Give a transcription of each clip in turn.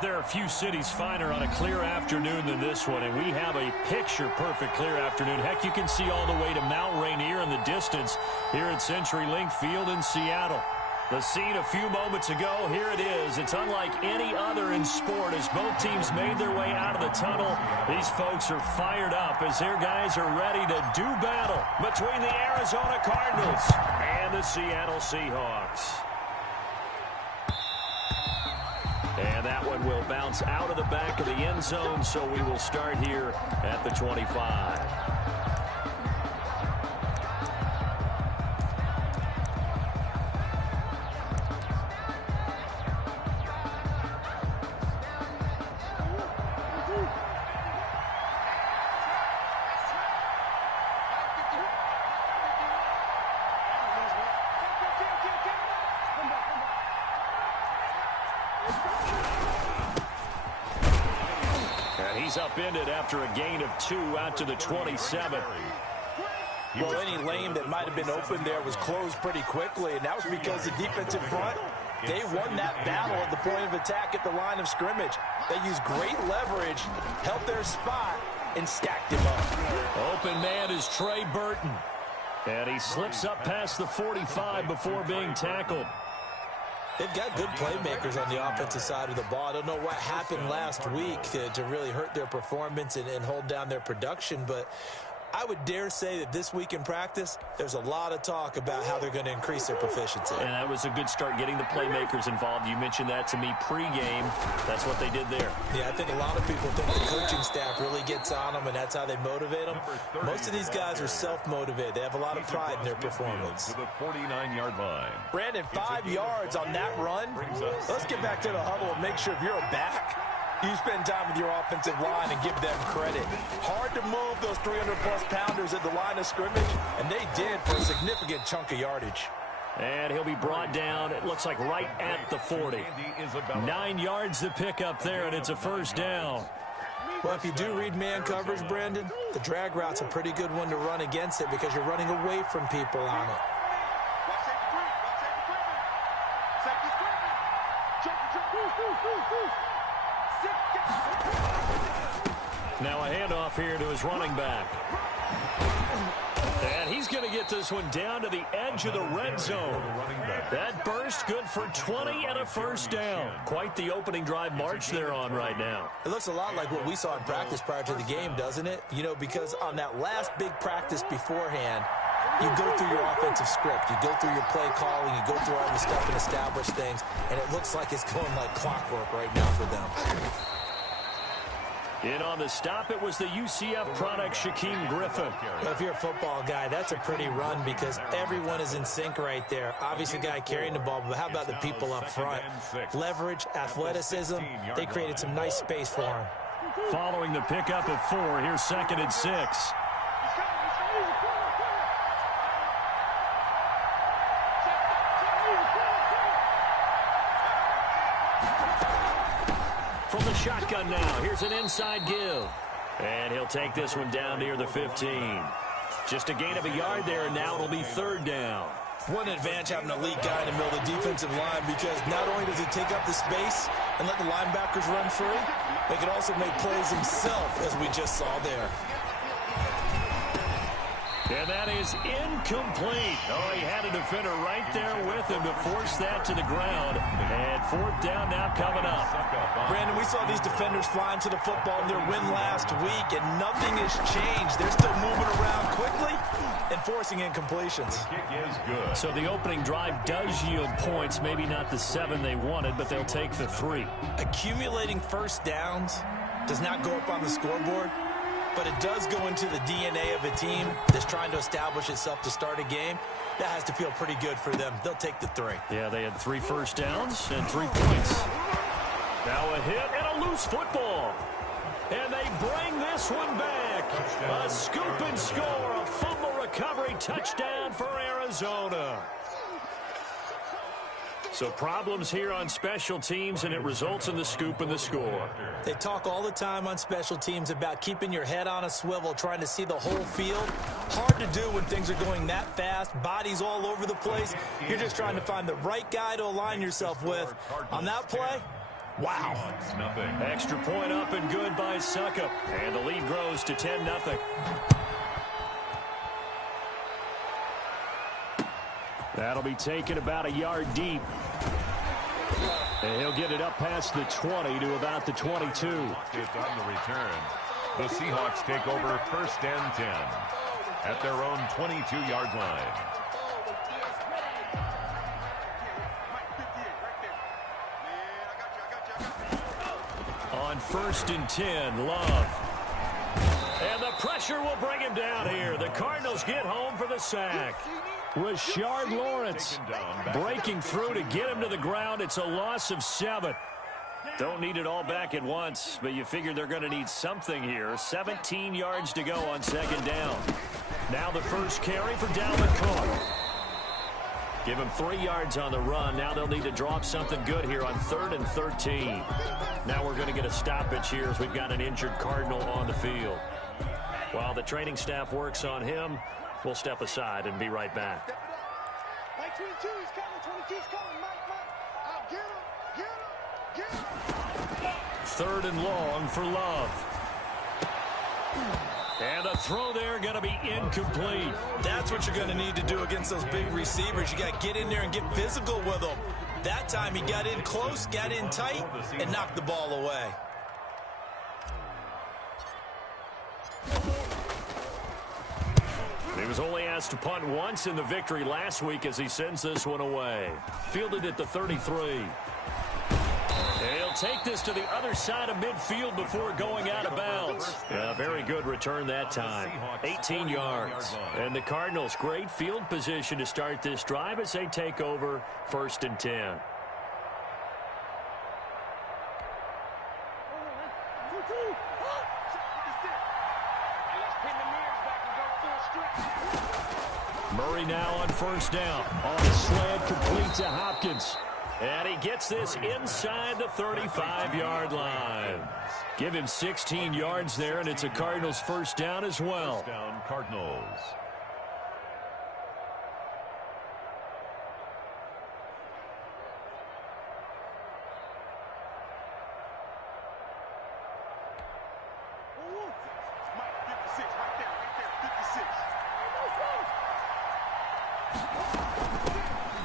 There are a few cities finer on a clear afternoon than this one, and we have a picture-perfect clear afternoon. Heck, you can see all the way to Mount Rainier in the distance here at CenturyLink Field in Seattle. The scene a few moments ago, here it is. It's unlike any other in sport as both teams made their way out of the tunnel. These folks are fired up as their guys are ready to do battle between the Arizona Cardinals and the Seattle Seahawks. And that one will bounce out of the back of the end zone, so we will start here at the 25. He's upended after a gain of 2 out to the 27. Well, any lane that might have been open there was closed pretty quickly, and that was because the defensive front, they won that battle at the point of attack at the line of scrimmage. They used great leverage, held their spot, and stacked him up. Open man is Trey Burton. And he slips up past the 45 before being tackled. They've got good playmakers on the offensive side of the ball. I don't know what happened last week to really hurt their performance and hold down their production, but I would dare say that this week in practice, there's a lot of talk about how they're going to increase their proficiency. And that was a good start getting the playmakers involved. You mentioned that to me pregame. That's what they did there. Yeah, I think a lot of people think the coaching staff really gets on them, and that's how they motivate them. Most of these guys are self-motivated. They have a lot of pride in their performance. To the 49-yard line. Brandon, 5 yards on that run. Let's get back to the huddle and make sure if you're a back, you spend time with your offensive line and give them credit. Hard to move those 300-plus pounders at the line of scrimmage, and they did for a significant chunk of yardage. And he'll be brought down, it looks like right at the 40. 9 yards to pick up there, and it's a first down. Well, if you do read man coverage, Brandon, the drag route's a pretty good one to run against it because you're running away from people on it. Now a handoff here to his running back. And he's going to get this one down to the edge of the red zone. That burst good for 20 and a first down. Quite the opening drive march they're on right now. It looks a lot like what we saw in practice prior to the game, doesn't it? You know, because on that last big practice beforehand, you go through your offensive script. You go through your play calling. You go through all the stuff and establish things. And it looks like it's going like clockwork right now for them. In on the stop, it was the UCF product, Shaquem Griffin. Well, if you're a football guy, that's a pretty run because everyone is in sync right there. Obviously, guy carrying the ball, but how about the people up front? Leverage, athleticism, they created some nice space for him. Following the pickup of 4, here's 2nd and 6. From the shotgun now, here's an inside give. And he'll take this one down near the 15. Just a gain of a yard there, and now it'll be 3rd down. One advantage having an elite guy in the middle of the defensive line because not only does he take up the space and let the linebackers run free, but he can also make plays himself, as we just saw there. And that is incomplete. Oh, he had a defender right there with him to force that to the ground. And 4th down now coming up. Brandon, we saw these defenders flying to the football in their win last week, and nothing has changed. They're still moving around quickly and forcing incompletions. The kick is good. So the opening drive does yield points. Maybe not the 7 they wanted, but they'll take the 3. Accumulating first downs does not go up on the scoreboard, but it does go into the DNA of a team that's trying to establish itself to start a game. That has to feel pretty good for them. They'll take the 3. Yeah, they had 3 first downs and 3 points. Now a hit and a loose football. And they bring this one back. A scoop and score, a fumble recovery touchdown for Arizona. So problems here on special teams, and it results in the scoop and the score. They talk all the time on special teams about keeping your head on a swivel, trying to see the whole field. Hard to do when things are going that fast, bodies all over the place. You're just trying to find the right guy to align yourself with. On that play, Wow. Nothing. Extra point up and good by Suckup. And the lead grows to 10-0. That'll be taken about a yard deep. And he'll get it up past the 20 to about the 22. On the return, the Seahawks take over 1st and 10 at their own 22-yard line. On 1st and 10, Love. And the pressure will bring him down here. The Cardinals get home for the sack. Rashard Lawrence breaking through to get him to the ground. It's a loss of 7. Don't need it all back at once, but you figure they're going to need something here. 17 yards to go on 2nd down. Now the first carry for Dalvin Cook. Give him 3 yards on the run. Now they'll need to drop something good here on 3rd and 13. Now we're going to get a stoppage here as we've got an injured Cardinal on the field. While the training staff works on him, we'll step aside and be right back. Mike 22 is coming. 22's coming. Mike. Get him. 3rd and long for Love. And the throw there going to be incomplete. That's what you're going to need to do against those big receivers. You got to get in there and get physical with them. That time he got in close, got in tight, and knocked the ball away. He was only asked to punt once in the victory last week as he sends this one away. Fielded at the 33. He'll take this to the other side of midfield before going out of bounds. Yeah, very good return that time. 18 yards. And the Cardinals, great field position to start this drive as they take over 1st and 10. Murray now on 1st down. On the slant, complete to Hopkins. And he gets this inside the 35-yard line. Give him 16 yards there, and it's a Cardinals 1st down as well. 1st down, Cardinals.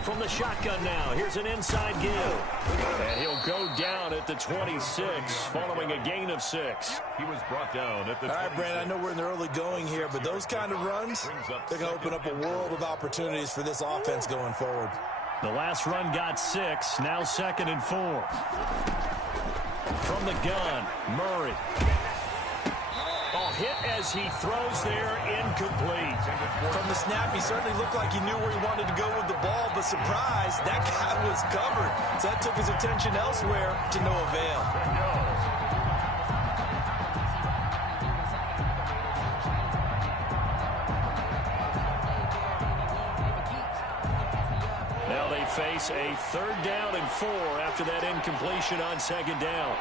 From the shotgun now, here's an inside give. And he'll go down at the 26, following a gain of 6. He was brought down at the 26. All right, Brandon, I know we're in the early going here, but those kind of runs, they're going to open up a world of opportunities for this offense going forward. The last run got 6, now 2nd and 4. From the gun, Murray. Hit as he throws there, incomplete. From the snap, he certainly looked like he knew where he wanted to go with the ball, but surprise, that guy was covered. So that took his attention elsewhere to no avail. Now they face a 3rd down and 4 after that incompletion on 2nd down.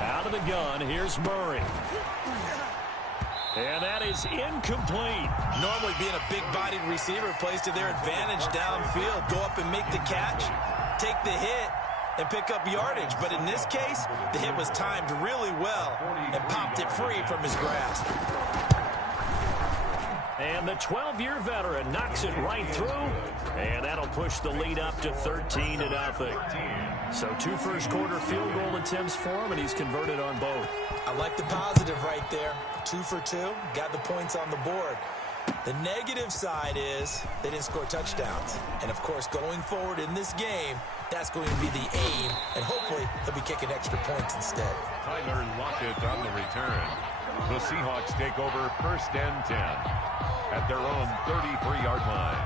Out of the gun, here's Murray. And that is incomplete. Normally being a big-bodied receiver plays to their advantage downfield. Go up and make the catch, take the hit, and pick up yardage. But in this case, the hit was timed really well and popped it free from his grasp. And the 12-year veteran knocks it right through. And that'll push the lead up to 13-0. So 2 first-quarter field goal attempts for him, and he's converted on both. I like the positive right there. 2 for 2, got the points on the board. The negative side is they didn't score touchdowns. And, of course, going forward in this game, that's going to be the aim, and hopefully he'll be kicking extra points instead. Tyler Lockett on the return. The Seahawks take over 1st and 10 at their own 33-yard line.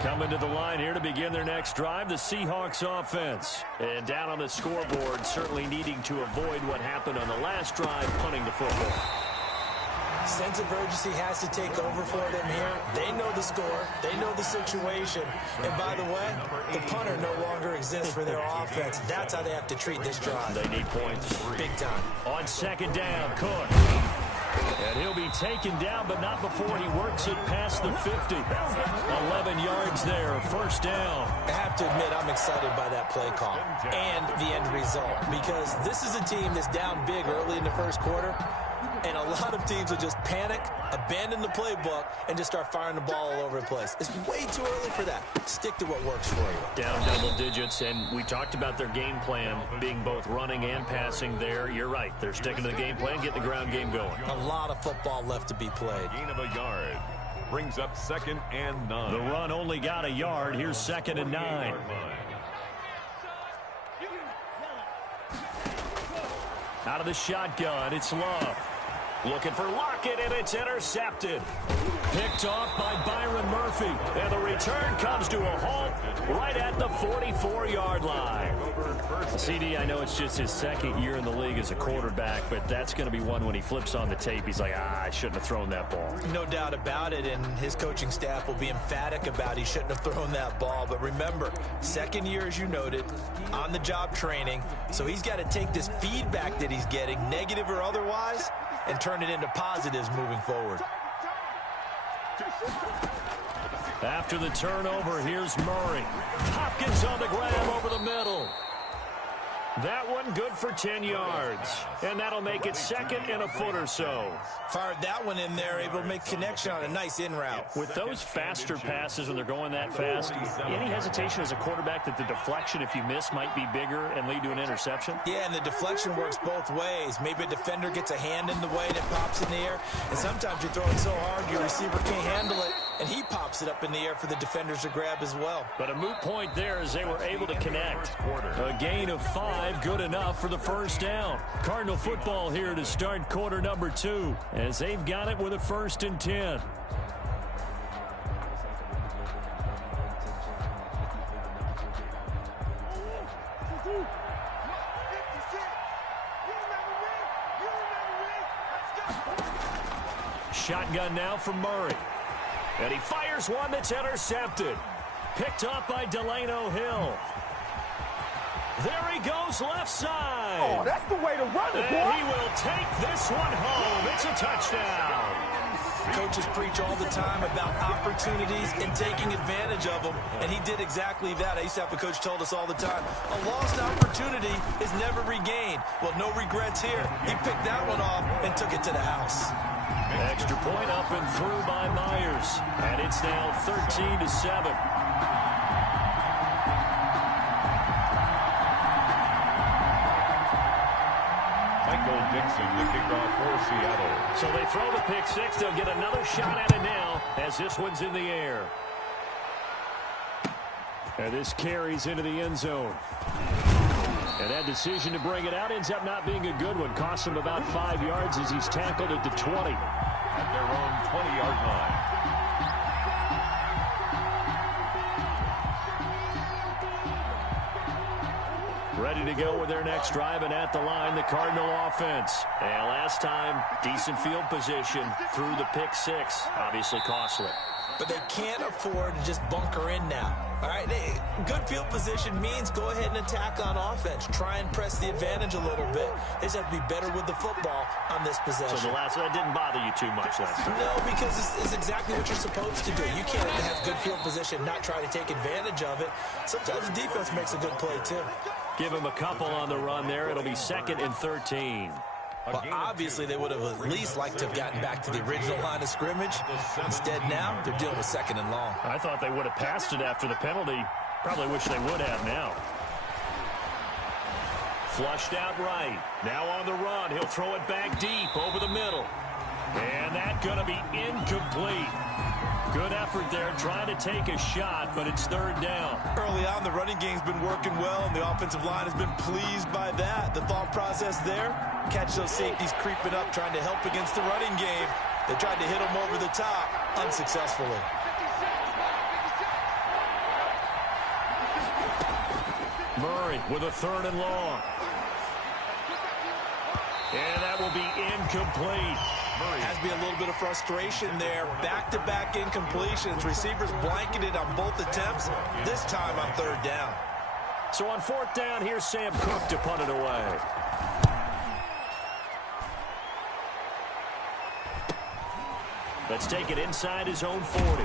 Coming to the line here to begin their next drive, the Seahawks offense. And down on the scoreboard, certainly needing to avoid what happened on the last drive, punting the football. Sense of urgency has to take over for them here. They know the score. They know the situation. And by the way, the punter no longer exists for their offense. That's how they have to treat this drive. They need points. Big time. On 2nd down, Cook. And he'll be taken down, but not before he works it past the 50. 11 yards there, first down. I have to admit, I'm excited by that play call and the end result, because this is a team that's down big early in the first quarter, and a lot of teams will just panic, abandon the playbook, and just start firing the ball all over the place. It's way too early for that. Stick to what works for you. Down double digits, and we talked about their game plan being both running and passing there. You're right. They're sticking to the game plan, getting the ground game going. A lot of football left to be played. Gain of a yard. Brings up 2nd and 9. The run only got a yard. Here's 2nd and 9. Out of the shotgun, it's Love. Looking for Lockett, and it's intercepted. Picked off by Byron Murphy. And the return comes to a halt right at the 44-yard line. CD, I know it's just his second year in the league as a quarterback, but that's going to be one when he flips on the tape. He's like, I shouldn't have thrown that ball. No doubt about it, and his coaching staff will be emphatic about he shouldn't have thrown that ball. But remember, second year, as you noted, on-the-job training, so he's got to take this feedback that he's getting, negative or otherwise, and turn it into positives moving forward. After the turnover, here's Murray. Hopkins on the grab over the middle. That one good for 10 yards. And that'll make it 2nd and a foot or so. Fired that one in there, able to make connection on a nice in route. With those faster passes when they're going that fast, any hesitation as a quarterback that the deflection, if you miss, might be bigger and lead to an interception? Yeah, and the deflection works both ways. Maybe a defender gets a hand in the way and it pops in the air. And sometimes you throw it so hard your receiver can't handle it, and he pops it up in the air for the defenders to grab as well. But a moot point there as they were able to connect. A gain of 5, good enough for the first down. Cardinal football here to start quarter number 2 as they've got it with a 1st and 10. Shotgun now from Murray. And he fires one that's intercepted. Picked up by Delano Hill. There he goes left side. Oh, that's the way to run it, boy. And he will take this one home. It's a touchdown. Coaches preach all the time about opportunities and taking advantage of them, and he did exactly that. I used to have a coach told us all the time, a lost opportunity is never regained. Well, no regrets here. He picked that one off and took it to the house. Extra point up and through by Myers. And it's now 13-7. Dixon, the kickoff for Seattle. So they throw the pick 6. They'll get another shot at it now as this one's in the air. And this carries into the end zone. And that decision to bring it out ends up not being a good one. Costs him about 5 yards as he's tackled at the 20. At their own 20-yard line. Ready to go with their next drive, and at the line, the Cardinal offense. And last time, decent field position through the pick 6. Obviously costly. But they can't afford to just bunker in now. All right, good field position means go ahead and attack on offense. Try and press the advantage a little bit. They just have to be better with the football on this possession. So that didn't bother you too much last time? No, because it's exactly what you're supposed to do. You can't have good field position, not try to take advantage of it. Sometimes the defense makes a good play, too. Give him a couple on the run there. It'll be 2nd and 13. Well, obviously, they would have at least liked to have gotten back to the original line of scrimmage. Instead, now, they're dealing with 2nd and long. I thought they would have passed it after the penalty. Probably wish they would have now. Flushed out right. Now on the run. He'll throw it back deep over the middle. And that's going to be incomplete. Good effort there, trying to take a shot, but it's 3rd down. Early on, the running game's been working well, and the offensive line has been pleased by that. The thought process there, catch those safeties creeping up, trying to help against the running game. They tried to hit them over the top, unsuccessfully. Murray with a 3rd and long. And that will be incomplete. Has to be a little bit of frustration there. Back-to-back incompletions. Receivers blanketed on both attempts, this time on 3rd down. So on 4th down, here's Sam Cook to punt it away. Let's take it inside his own 40.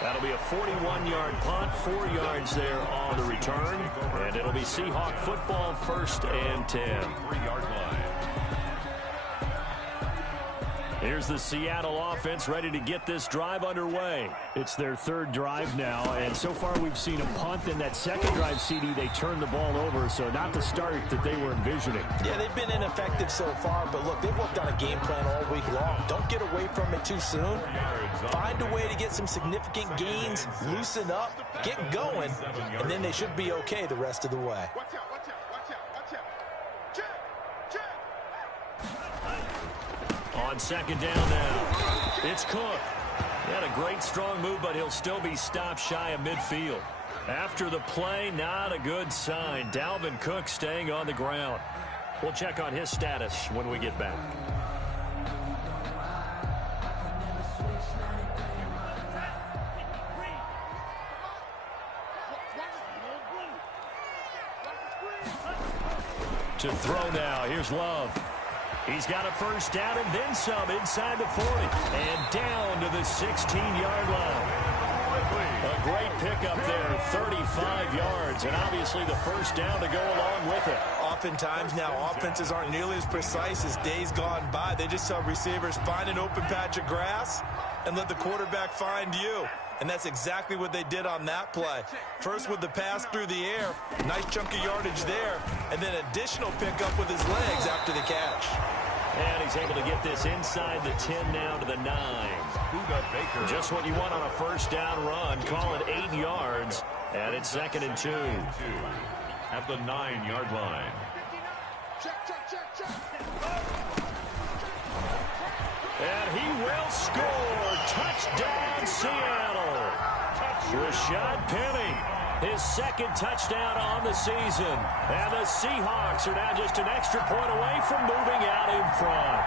That'll be a 41-yard punt, 4 yards there on the return. And it'll be Seahawk football, 1st and 10. 3-yard line. Here's the Seattle offense ready to get this drive underway. It's their 3rd drive now, and so far we've seen a punt. In that 2nd drive, CD, they turned the ball over, so not the start that they were envisioning. Yeah, they've been ineffective so far, but look, they've worked on a game plan all week long. Don't get away from it too soon. Find a way to get some significant gains, loosen up, get going, and then they should be okay the rest of the way. Watch out, watch out, watch out, watch out. Check, check. On 2nd down now, it's Cook. He had a great strong move, but he'll still be stopped shy of midfield. After the play, not a good sign. Dalvin Cook staying on the ground. We'll check on his status when we get back. To throw now, here's Love. He's got a 1st down and then some inside the 40 and down to the 16-yard line. A great pickup there, 35 yards, and obviously the 1st down to go along with it. Oftentimes now offenses aren't nearly as precise as days gone by. They just tell receivers, find an open patch of grass and let the quarterback find you. And that's exactly what they did on that play. First with the pass through the air, nice chunk of yardage there, and then additional pickup with his legs after the catch. And he's able to get this inside the 10 now to the 9. Just what you want on a 1st down run. Call it 8 yards, and it's 2nd and 2. At the 9-yard line. Check, check, check, check. And he will score. Touchdown, Seattle. Rashad Penny, his 2nd touchdown on the season. And the Seahawks are now just an extra point away from moving out in front.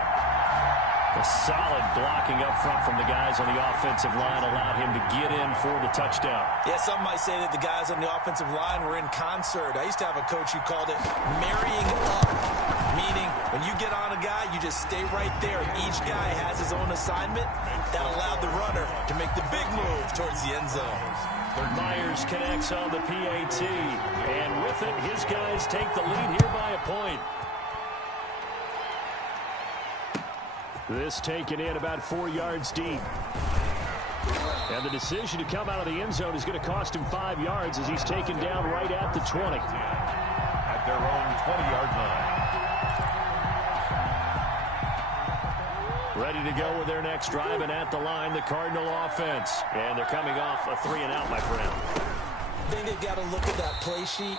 A solid blocking up front from the guys on the offensive line allowed him to get in for the touchdown. Yeah, some might say that the guys on the offensive line were in concert. I used to have a coach who called it marrying up, meaning when you get on a guy, you just stay right there. Each guy has his own assignment. That allowed the runner to make the big move towards the end zone. Myers connects on the PAT, and with it, his guys take the lead here by a point. This taken in about 4 yards deep. And the decision to come out of the end zone is going to cost him 5 yards as he's taken down right at the 20. At their own 20-yard line. Ready to go with their next drive, and at the line, the Cardinal offense. And they're coming off a 3-and-out, my friend. I think they've got to look at that play sheet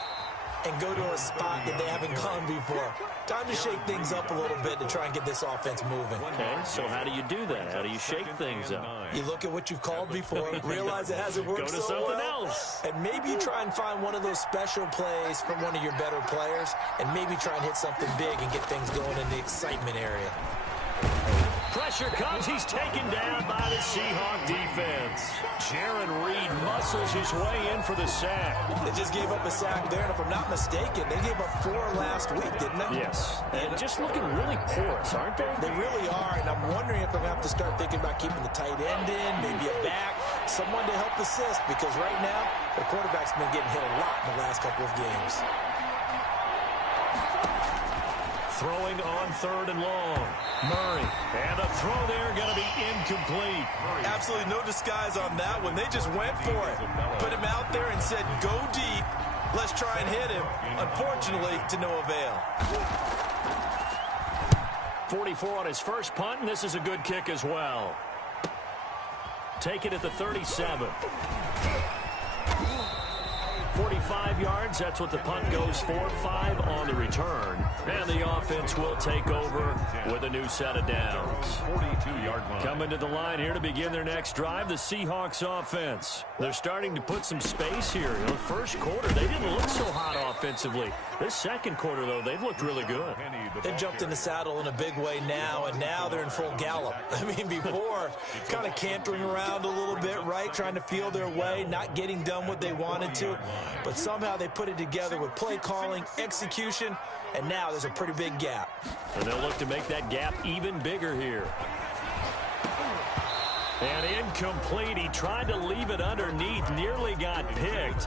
and go to a spot that they haven't gone before. Time to shake things up a little bit to try and get this offense moving. Okay, so how do you do that? How do you shake things up? You look at what you've called before, realize it hasn't worked Go to so something well, else. and maybe you try and find one of those special plays from one of your better players, and maybe try and hit something big and get things going in the excitement area. Pressure comes. He's taken down by the Seahawk defense. Jaron Reed muscles his way in for the sack. They just gave up a sack there, and if I'm not mistaken, they gave up 4 last week, didn't they? Yes. And just looking really porous, aren't they? They really are, and I'm wondering if I'm going to have to start thinking about keeping the tight end in, maybe a back, someone to help assist, because right now, the quarterback's been getting hit a lot in the last couple of games. Throwing on 3rd and long. Murray. And the throw there going to be incomplete. Absolutely no disguise on that one. They just went for it. Put him out there and said, go deep. Let's try and hit him. Unfortunately, to no avail. 44 on his first punt, and this is a good kick as well. Take it at the 37. 45 yards, that's what the punt goes for. 5 on the return. And the offense will take over with a new set of downs. 42-yard line. Coming to the line here to begin their next drive, the Seahawks offense. They're starting to put some space here. You know, first quarter, they didn't look so hot offensively. This second quarter, though, they've looked really good. They've jumped in the saddle in a big way now, and now they're in full gallop. I mean, before, kind of cantering around a little bit, right, trying to feel their way, not getting done what they wanted to. But somehow they put it together with play calling, execution, and now there's a pretty big gap. And they'll look to make that gap even bigger here. And incomplete. He tried to leave it underneath. Nearly got picked.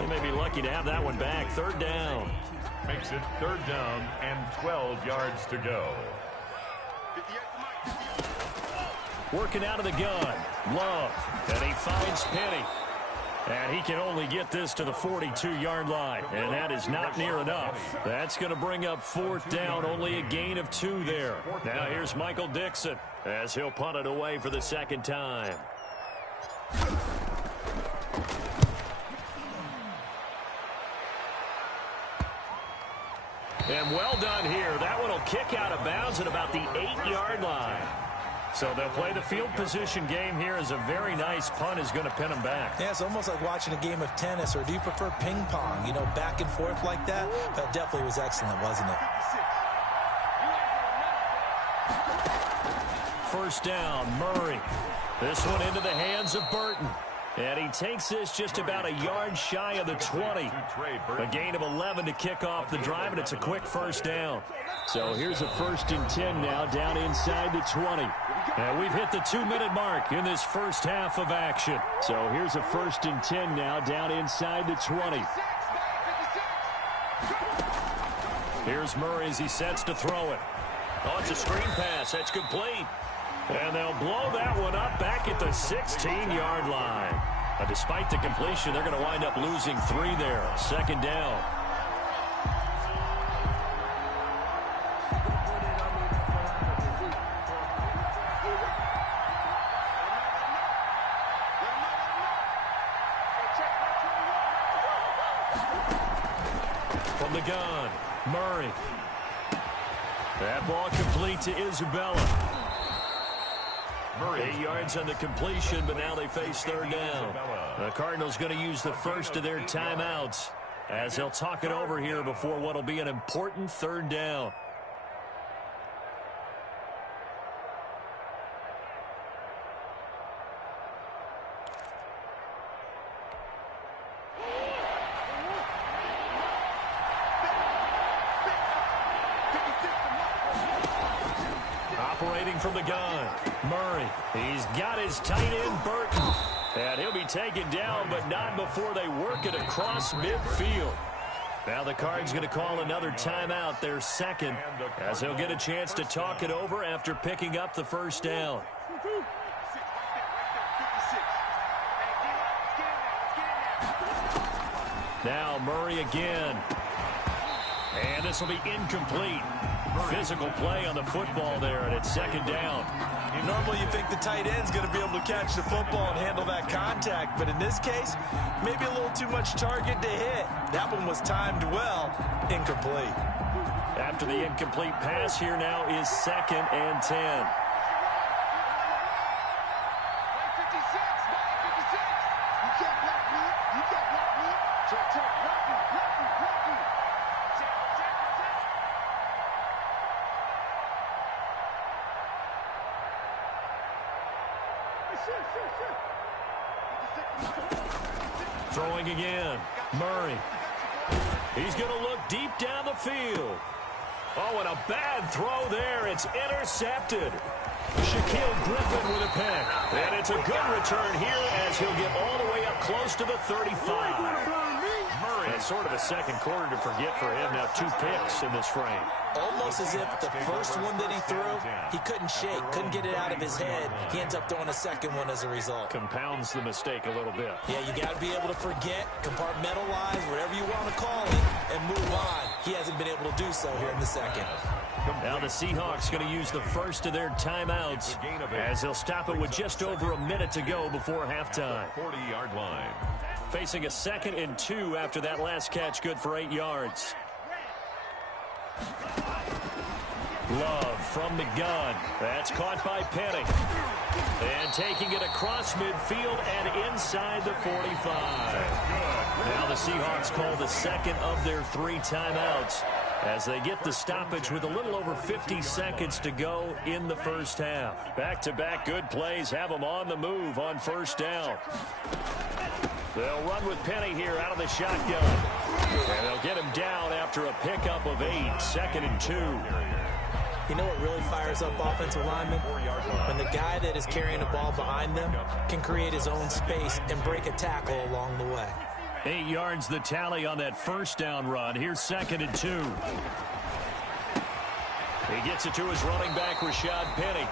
He may be lucky to have that one back. Third down. Makes it third down and 12 yards to go. Working out of the gun. Love. And he finds Penny. And he can only get this to the 42-yard line. And that is not near enough. That's going to bring up fourth down. Only a gain of 2 there. Now here's Michael Dixon as he'll punt it away for the second time. And well done here. That one will kick out of bounds at about the 8-yard line. So they'll play the field position game here as a very nice punt is going to pin them back. Yeah, it's almost like watching a game of tennis, or do you prefer ping pong? You know, back and forth like that? That definitely was excellent, wasn't it? First down, Murray. This one into the hands of Burton. And he takes this just about a yard shy of the 20. A gain of 11 to kick off the drive, and it's a quick first down. So here's a 1st and 10 now down inside the 20. And we've hit the 2-minute mark in this first half of action. So here's a 1st and 10 now down inside the 20. Here's Murray as he sets to throw it. Oh, it's a screen pass. That's complete. And they'll blow that one up back at the 16-yard line. Despite the completion, they're going to wind up losing 3 there. Second down. From the gun, Murray. That ball complete to Isabella. 8 yards on the completion, but now they face third down. The Cardinals going to use the first of their timeouts as they'll talk it over here before what will be an important third down. Operating from the gun, Murray. He's got his tight end, Burton. And he'll be taken down, but not before they work it across midfield. Now the Cards going to call another timeout, their second, as they'll get a chance to talk it over after picking up the first down. Now Murray again. And this will be incomplete. Physical play on the football there, and it's second down. Normally you think the tight end's going to be able to catch the football and handle that contact, but in this case, maybe a little too much target to hit. That one was timed well. Incomplete. After the incomplete pass, here now is 2nd and 10. Throwing again, Murray. He's going to look deep down the field. Oh, and a bad throw there. It's intercepted. Shaquille Griffin with a pick. And it's a good return here as he'll get all the way up close to the 35. Murray. It's sort of a second quarter to forget for him. Now 2 picks in this frame. Almost as if the first one that he threw, he couldn't shake, couldn't get it out of his head. He ends up throwing a second one as a result. Compounds the mistake a little bit. Yeah, you got to be able to forget, compartmentalize, whatever you want to call it, and move on. He hasn't been able to do so here in the second. Now the Seahawks going to use the first of their timeouts as they'll stop it with just over a minute to go before halftime. 40-yard line. Facing a 2nd and 2 after that last catch, good for 8 yards. Love from the gun. That's caught by Penny. And taking it across midfield and inside the 45. Now the Seahawks call the second of their 3 timeouts as they get the stoppage with a little over 50 seconds to go in the first half. Back-to-back good plays have them on the move on first down. They'll run with Penny here out of the shotgun. And they'll get him down after a pickup of 8. 2nd and 2. You know what really fires up offensive linemen? When the guy that is carrying the ball behind them can create his own space and break a tackle along the way. 8 yards the tally on that first down run. Here's 2nd and 2. He gets it to his running back, Rashad Penny.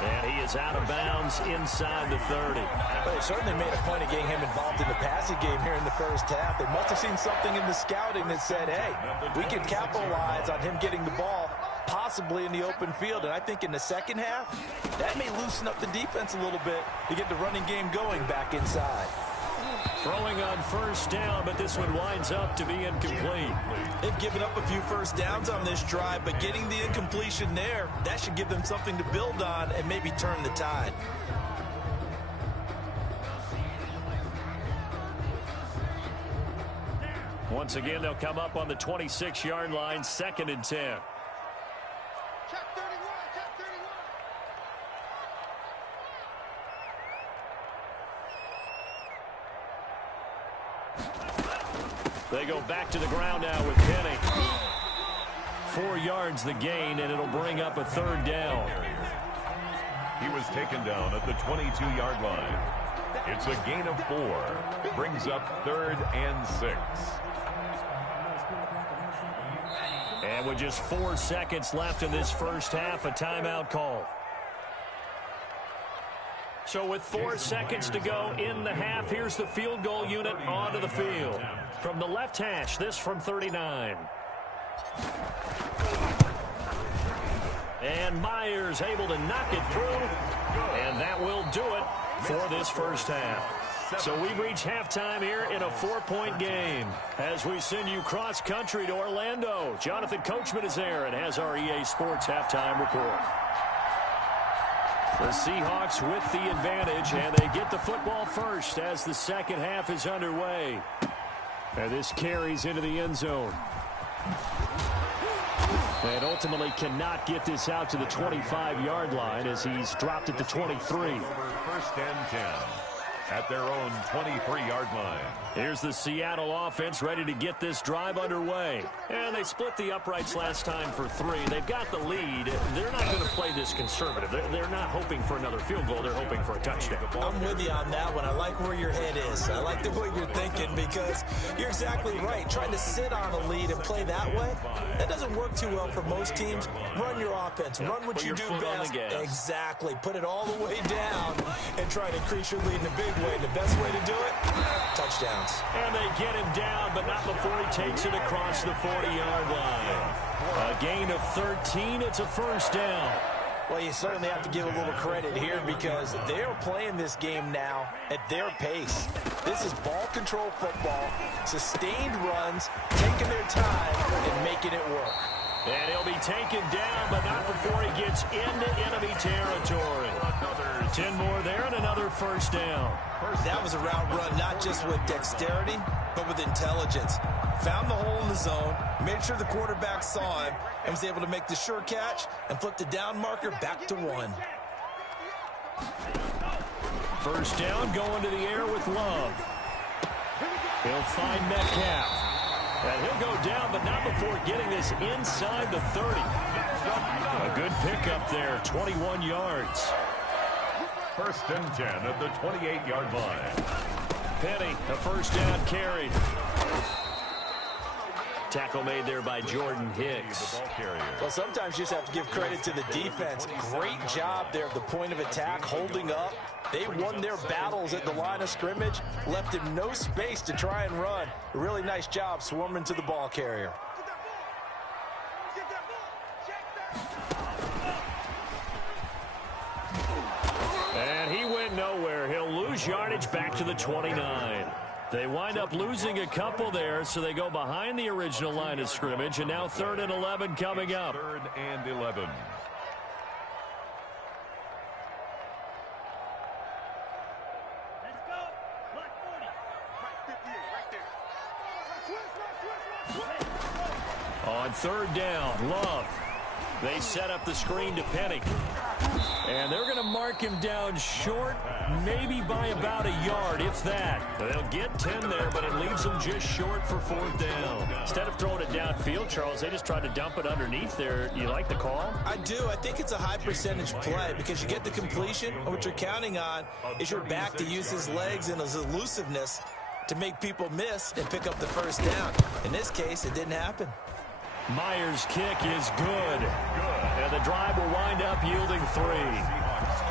And he is out of bounds inside the 30. But they certainly made a point of getting him involved in the passing game here in the first half. They must have seen something in the scouting that said, hey, we can capitalize on him getting the ball possibly in the open field. And I think in the second half, that may loosen up the defense a little bit to get the running game going back inside. Throwing on first down, but this one winds up to be incomplete. They've given up a few first downs on this drive, but getting the incompletion there, that should give them something to build on and maybe turn the tide. Once again, they'll come up on the 26-yard line, 2nd and 10. Check 31, check 31. They go back to the ground now with Penny. 4 yards the gain, and it'll bring up a 3rd down. He was taken down at the 22-yard line. It's a gain of 4. Brings up 3rd and 6. And with just 4 seconds left in this first half, a timeout call. So with 4 seconds to go in the half, here's the field goal unit onto the field. From the left hash, this from 39. And Myers able to knock it through. And that will do it for this first half. So we've reached halftime here in a 4-point game. As we send you cross-country to Orlando, Jonathan Coachman is there and has our EA Sports halftime report. The Seahawks with the advantage, and they get the football first as the second half is underway. And this carries into the end zone. And ultimately cannot get this out to the 25-yard line as he's dropped at the 23. 1st and 10 at their own 23-yard line. Here's the Seattle offense ready to get this drive underway. And they split the uprights last time for 3. They've got the lead. They're not going to play this conservative. They're not hoping for another field goal. They're hoping for a touchdown. I'm with you on that one. I like where your head is. I like the way you're thinking because you're exactly right. Trying to sit on a lead and play that way, that doesn't work too well for most teams. Run your offense. Run what you do best. Exactly. Put it all the way down and try to increase your lead in a big way. The best way to do it, touchdowns. And they get him down, but not before he takes it across the 40-yard line. A gain of 13. It's a first down. Well, you certainly have to give a little credit here because they are playing this game now at their pace. This is ball control football, sustained runs, taking their time and making it work. And he'll be taken down, but not before he gets into enemy territory. 10 more there and another first down. That was a route run not just with dexterity, but with intelligence. Found the hole in the zone, made sure the quarterback saw him, and was able to make the sure catch and flip the down marker back to 1. First down going to the air with Love. He'll find Metcalf. And he'll go down, but not before getting this inside the 30. A good pickup there, 21 yards. 1st and 10 at the 28-yard line. Penny, a first down carry. Tackle made there by Jordan Hicks. Well, sometimes you just have to give credit to the defense. Great job there at the point of attack, holding up. They won their battles at the line of scrimmage, left him no space to try and run. A really nice job swarming to the ball carrier. And he went nowhere. He'll lose yardage back to the 29. They wind up losing a couple there, so they go behind the original line of scrimmage, and now 3rd and 11 coming up. 3rd and 11. On 3rd down, Love. They set up the screen to Penny. And they're going to mark him down short, maybe by about a yard, if that. They'll get 10 there, but it leaves them just short for 4th down. Instead of throwing it down downfield, Charles. They just tried to dump it underneath there. You like the call? I do. I think it's a high percentage play because you get the completion, and what you're counting on is your back to use his legs and his elusiveness to make people miss and pick up the first down. In this case, it didn't happen. Myers' kick is good. And the drive will wind up yielding 3.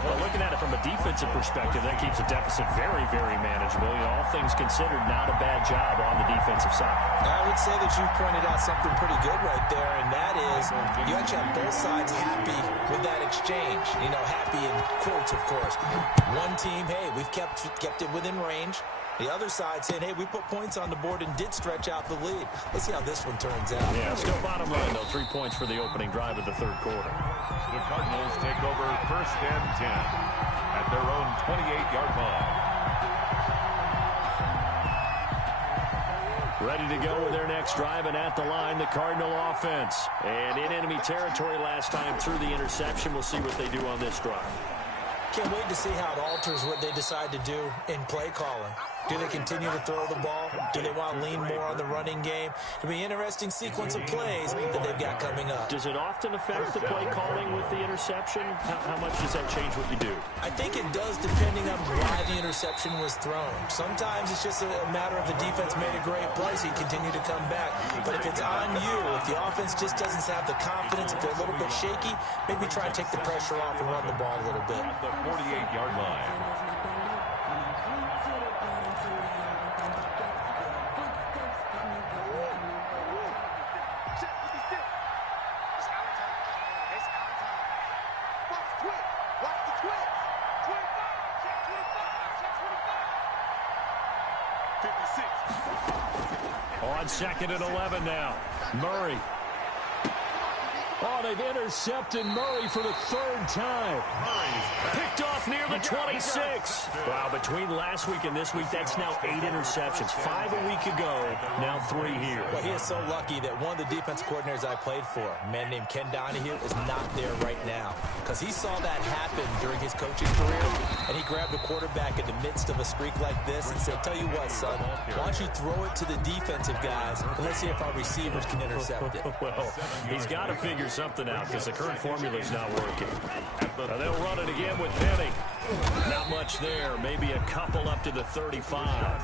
Well, looking at it from a defensive perspective, that keeps the deficit very, very manageable. You know, all things considered, not a bad job on the defensive side. I would say that you've pointed out something pretty good right there, and that is you actually have both sides happy with that exchange. You know, happy in quotes, of course. One team, hey, we've kept it within range. The other side saying, hey, we put points on the board and did stretch out the lead. Let's see how this one turns out. Yeah, still bottom line, though. 3 points for the opening drive of the third quarter. The Cardinals take over 1st and 10 at their own 28-yard line. Ready to go with their next drive, and at the line, the Cardinal offense. And in enemy territory last time through the interception. We'll see what they do on this drive. Can't wait to see how it alters what they decide to do in play calling. Do they continue to throw the ball? Do they want to lean more on the running game? It'll be an interesting sequence of plays that they've got coming up. Does it often affect the play calling with the interception? How much does that change what you do? I think it does depending on why the interception was thrown. Sometimes it's just a matter of the defense made a great play, so you continue to come back. But if it's on you, if the offense just doesn't have the confidence, if they're a little bit shaky, maybe try and take the pressure off and run the ball a little bit. At the 48-yard line. On 2nd and 11 now. Murray. Oh, they've intercepted Murray for the 3rd time. Picked off near the 26. Wow, between last week and this week, that's now 8 interceptions. 5 a week ago, now 3 here. Well, he is so lucky that one of the defense coordinators I played for, a man named Ken Donahue, is not there right now. Because he saw that happen during his coaching career, and he grabbed the quarterback in the midst of a streak like this and said, tell you what, son, why don't you throw it to the defensive guys, and let's see if our receivers can intercept it. Well, he's got to figure something out because the current formula is not working. They'll run it again with Penny. Not much there. Maybe a couple up to the 35.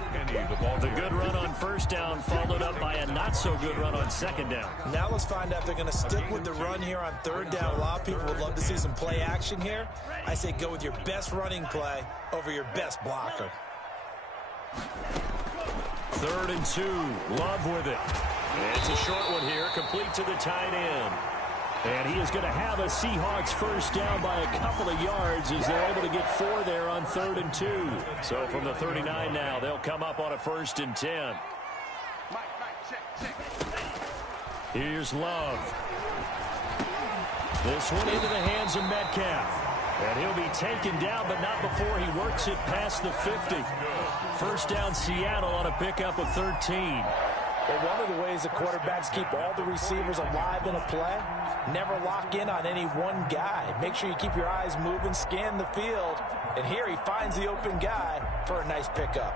The good run on 1st down followed up by a not-so-good run on 2nd down. Now let's find out if they're going to stick with the run here on 3rd down. A lot of people would love to see some play action here. I say go with your best running play over your best blocker. 3rd and 2. Love with it. And it's a short one here, complete to the tight end. And he is going to have a Seahawks 1st down by a couple of yards as they're able to get 4 there on 3rd and 2. So from the 39 now, they'll come up on a 1st and 10. Here's Love. This one into the hands of Metcalf. And he'll be taken down, but not before he works it past the 50. 1st down Seattle on a pickup of 13. Well, one of the ways the quarterbacks keep all the receivers alive in a play, never lock in on any one guy. Make sure you keep your eyes moving, scan the field, and here he finds the open guy for a nice pickup.